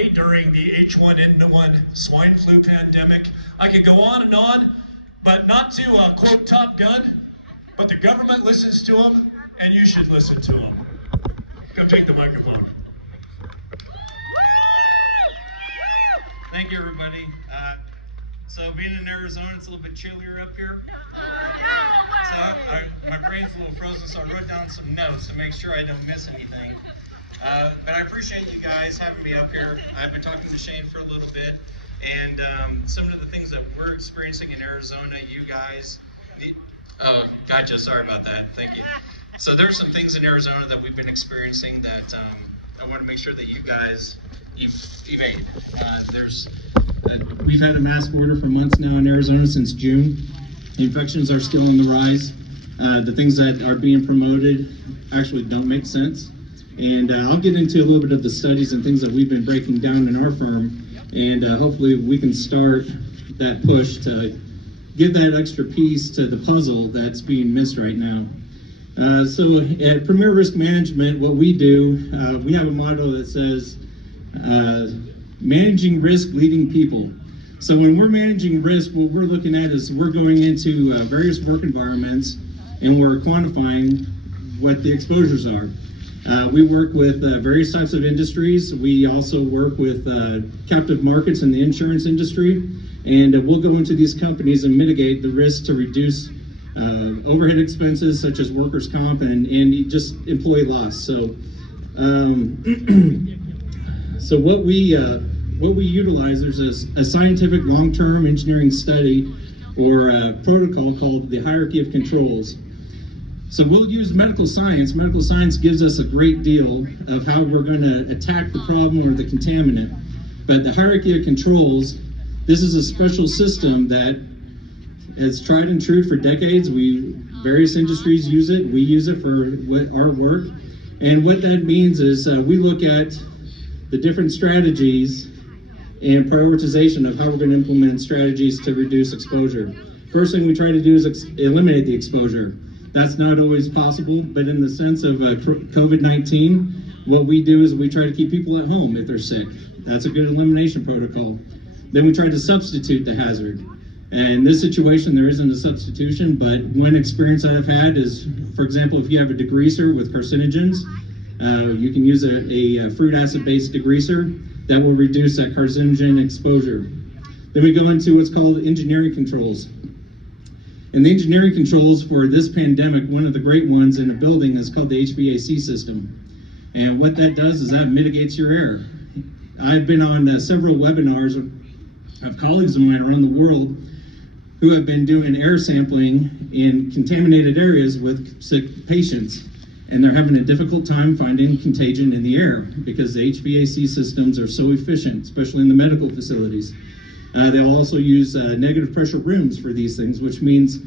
way during the H1N1 swine flu pandemic. I could go on, but not to quote Top Gun, but the government listens to them, and you should listen to them. Come take the microphone. Thank you, everybody. So being in Arizona, it's a little bit chillier up here. So my brain's a little frozen, so I wrote down some notes to make sure I don't miss anything. But I appreciate you guys having me up here. I've been talking to Shane for a little bit, and some of the things that we're experiencing in Arizona, you guys need. Oh, gotcha. Sorry about that. Thank you. So there's some things in Arizona that we've been experiencing that I want to make sure that you guys evade. We've had a mask order for months now in Arizona since June. The infections are still on the rise. The things that are being promoted actually don't make sense. And I'll get into a little bit of the studies and things that we've been breaking down in our firm. And hopefully we can start that push to give that extra piece to the puzzle that's being missed right now. So at Premier Risk Management, what we do, we have a motto that says, managing risk, leading people. So when we're managing risk, what we're looking at is we're going into various work environments and we're quantifying what the exposures are. We work with various types of industries. We also work with captive markets in the insurance industry, and we'll go into these companies and mitigate the risk to reduce overhead expenses such as workers' comp and just employee loss. So, so what we utilize, there's a scientific long-term engineering study or a protocol called the hierarchy of controls. So we'll use medical science. Medical science gives us a great deal of how we're going to attack the problem or the contaminant. But the hierarchy of controls, this is a special system that is tried and true for decades. Various industries use it. We use it for our work. And what that means is we look at the different strategies and prioritization of how we're going to implement strategies to reduce exposure. First thing we try to do is eliminate the exposure. That's not always possible, but in the sense of COVID-19, what we do is we try to keep people at home if they're sick. That's a good elimination protocol. Then we try to substitute the hazard. And in this situation, there isn't a substitution, but one experience I've had is, for example, if you have a degreaser with carcinogens, you can use a fruit acid-based degreaser that will reduce that carcinogen exposure. Then we go into what's called engineering controls. And the engineering controls for this pandemic, one of the great ones in a building is called the HVAC system. And what that does is that mitigates your air. I've been on several webinars of colleagues of mine around the world who have been doing air sampling in contaminated areas with sick patients. And they're having a difficult time finding contagion in the air because the HVAC systems are so efficient, especially in the medical facilities. They'll also use negative pressure rooms for these things, which means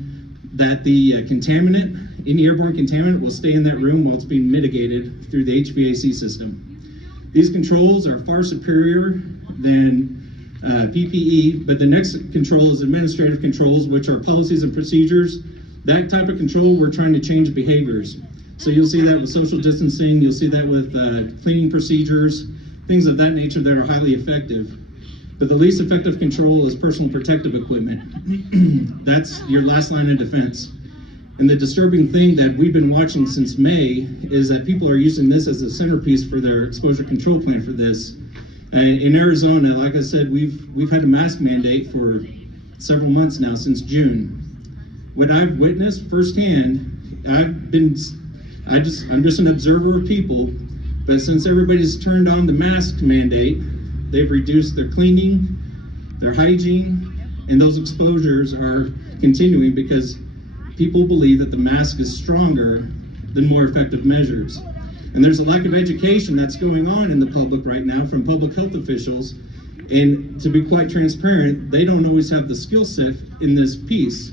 that the contaminant, any airborne contaminant, will stay in that room while it's being mitigated through the HVAC system. These controls are far superior than PPE, but the next control is administrative controls, which are policies and procedures. That type of control, we're trying to change behaviors. So you'll see that with social distancing, you'll see that with cleaning procedures, things of that nature that are highly effective. But the least effective control is personal protective equipment. That's your last line of defense. And the disturbing thing that we've been watching since May is that people are using this as a centerpiece for their exposure control plan for this. In Arizona, like I said, we've had a mask mandate for several months now, since June. What I've witnessed firsthand, I'm just an observer of people, but since everybody's turned on the mask mandate, they've reduced their cleaning, their hygiene, and those exposures are continuing because people believe that the mask is stronger than more effective measures. And there's a lack of education that's going on in the public right now from public health officials. And to be quite transparent, they don't always have the skill set in this piece.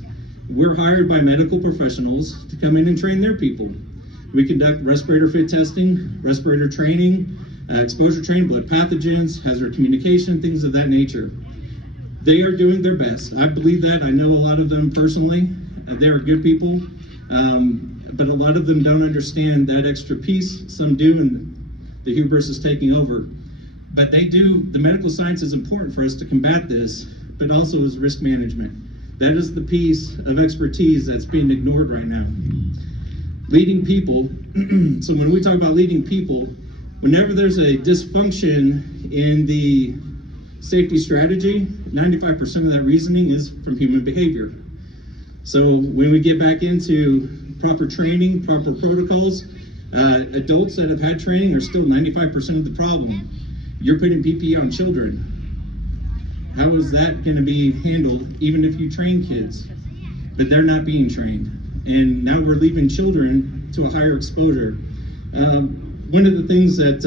We're hired by medical professionals to come in and train their people. We conduct respirator fit testing, respirator training, exposure training, blood pathogens, hazard communication, things of that nature. They are doing their best. I believe that. I know a lot of them personally. They are good people, but a lot of them don't understand that extra piece. Some do, and the hubris is taking over. But the medical science is important for us to combat this, but also is risk management. That is the piece of expertise that's being ignored right now. Leading people, so when we talk about leading people, whenever there's a dysfunction in the safety strategy, 95% of that reasoning is from human behavior. So when we get back into proper training, proper protocols, adults that have had training are still 95% of the problem. You're putting PPE on children. How is that going to be handled even if you train kids? But they're not being trained. And now we're leaving children to a higher exposure. One of the things that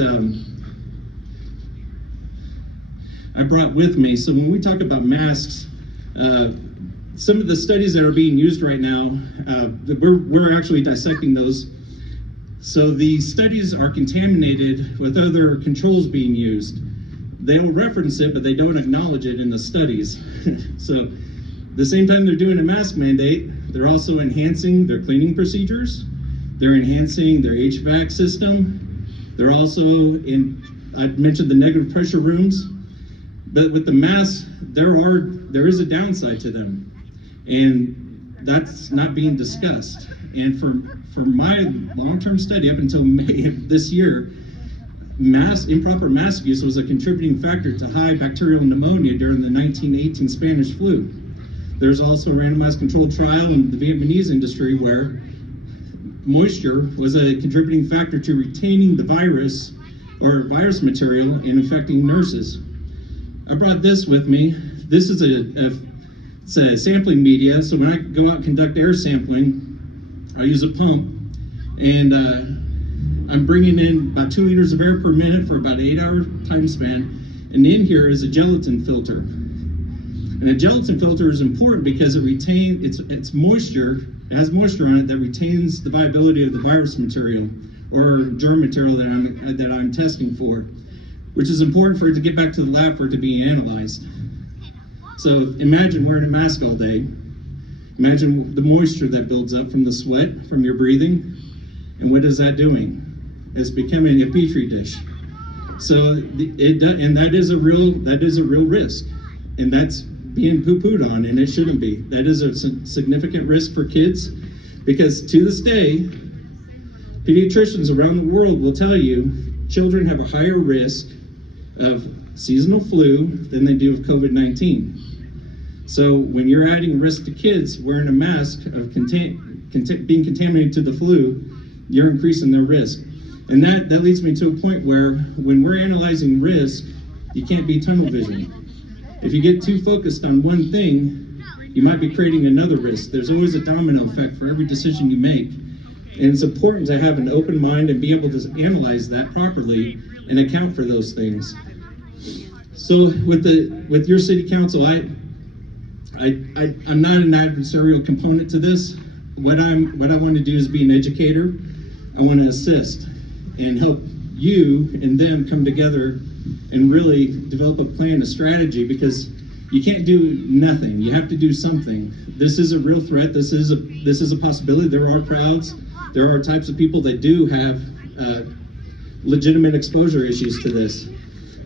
I brought with me, so when we talk about masks, some of the studies that are being used right now, we're actually dissecting those. So the studies are contaminated with other controls being used. They'll reference it, but they don't acknowledge it in the studies. So the same time they're doing a mask mandate, they're also enhancing their cleaning procedures. They're enhancing their HVAC system. They're also I've mentioned the negative pressure rooms, but with the masks, there is a downside to them. And that's not being discussed. And for my long-term study up until May of this year, improper mask use was a contributing factor to high bacterial pneumonia during the 1918 Spanish flu. There's also a randomized controlled trial in the Vietnamese industry where moisture was a contributing factor to retaining the virus or virus material and infecting nurses. I brought this with me. This is it's a sampling media, so when I go out and conduct air sampling, I use a pump, and I'm bringing in about 2 liters of air per minute for about an 8-hour time span, and in here is a gelatin filter. And a gelatin filter is important because it retains, it's moisture, it has moisture on it that retains the viability of the virus material or germ material that I'm testing for, which is important for it to get back to the lab for it to be analyzed. So imagine wearing a mask all day. Imagine the moisture that builds up from the sweat, from your breathing, and what is that doing? It's becoming a petri dish. So and that is a real risk, and that's being poo-pooed on, and it shouldn't be. That is a significant risk for kids, because to this day, pediatricians around the world will tell you children have a higher risk of seasonal flu than they do of COVID-19. So when you're adding risk to kids wearing a mask of being contaminated to the flu, you're increasing their risk. And that leads me to a point where when we're analyzing risk, you can't be tunnel vision. If you get too focused on one thing, you might be creating another risk. There's always a domino effect for every decision you make. And it's important to have an open mind and be able to analyze that properly and account for those things. So with your city council, I'm not an adversarial component to this. What I want to do is be an educator. I want to assist and help you and them come together and really develop a plan, a strategy, because you can't do nothing. You have to do something. This is a real threat. This is a possibility. There are crowds. There are types of people that do have legitimate exposure issues to this.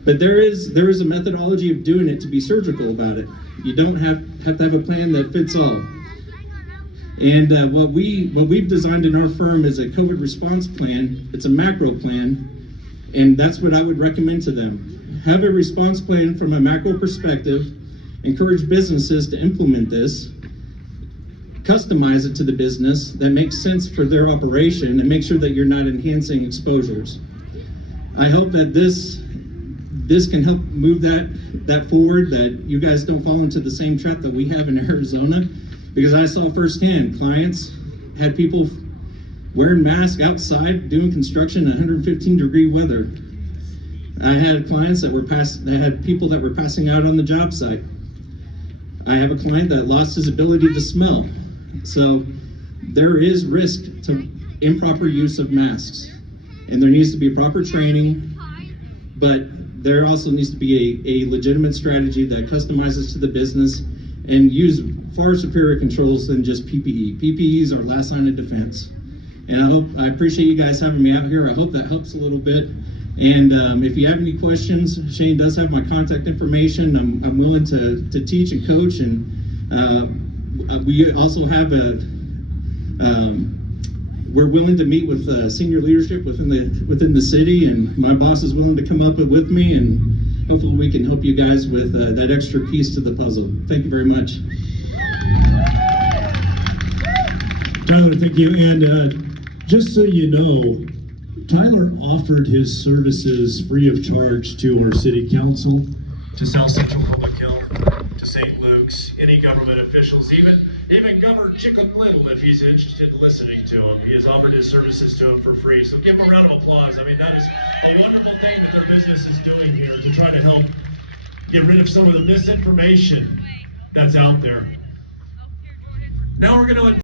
But there is a methodology of doing it to be surgical about it. You don't have to have a plan that fits all. And what we've designed in our firm is a COVID response plan. It's a macro plan, and that's what I would recommend to them. Have a response plan from a macro perspective, encourage businesses to implement this, customize it to the business that makes sense for their operation, and make sure that you're not enhancing exposures. I hope that this can help move that forward, that you guys don't fall into the same trap that we have in Arizona, because I saw firsthand clients had people wearing masks outside doing construction in 115-degree weather. I had clients that had people that were passing out on the job site. I have a client that lost his ability to smell. So there is risk to improper use of masks, and there needs to be proper training, but there also needs to be a legitimate strategy that customizes to the business and use far superior controls than just PPE. PPE is our last line of defense. And I appreciate you guys having me out here. I hope that helps a little bit. And if you have any questions, Shane does have my contact information. I'm willing to teach and coach, and we also have we're willing to meet with senior leadership within the city, and my boss is willing to come up with me, and hopefully we can help you guys with that extra piece to the puzzle. Thank you very much. Tyler, thank you. And just so you know, Tyler offered his services free of charge to our city council. To South Central Public Health, to St. Luke's, any government officials, even Governor Chicken Little, if he's interested in listening to him. He has offered his services to him for free. So give him a round of applause. I mean, that is a wonderful thing that their business is doing here to try to help get rid of some of the misinformation that's out there. Now we're going to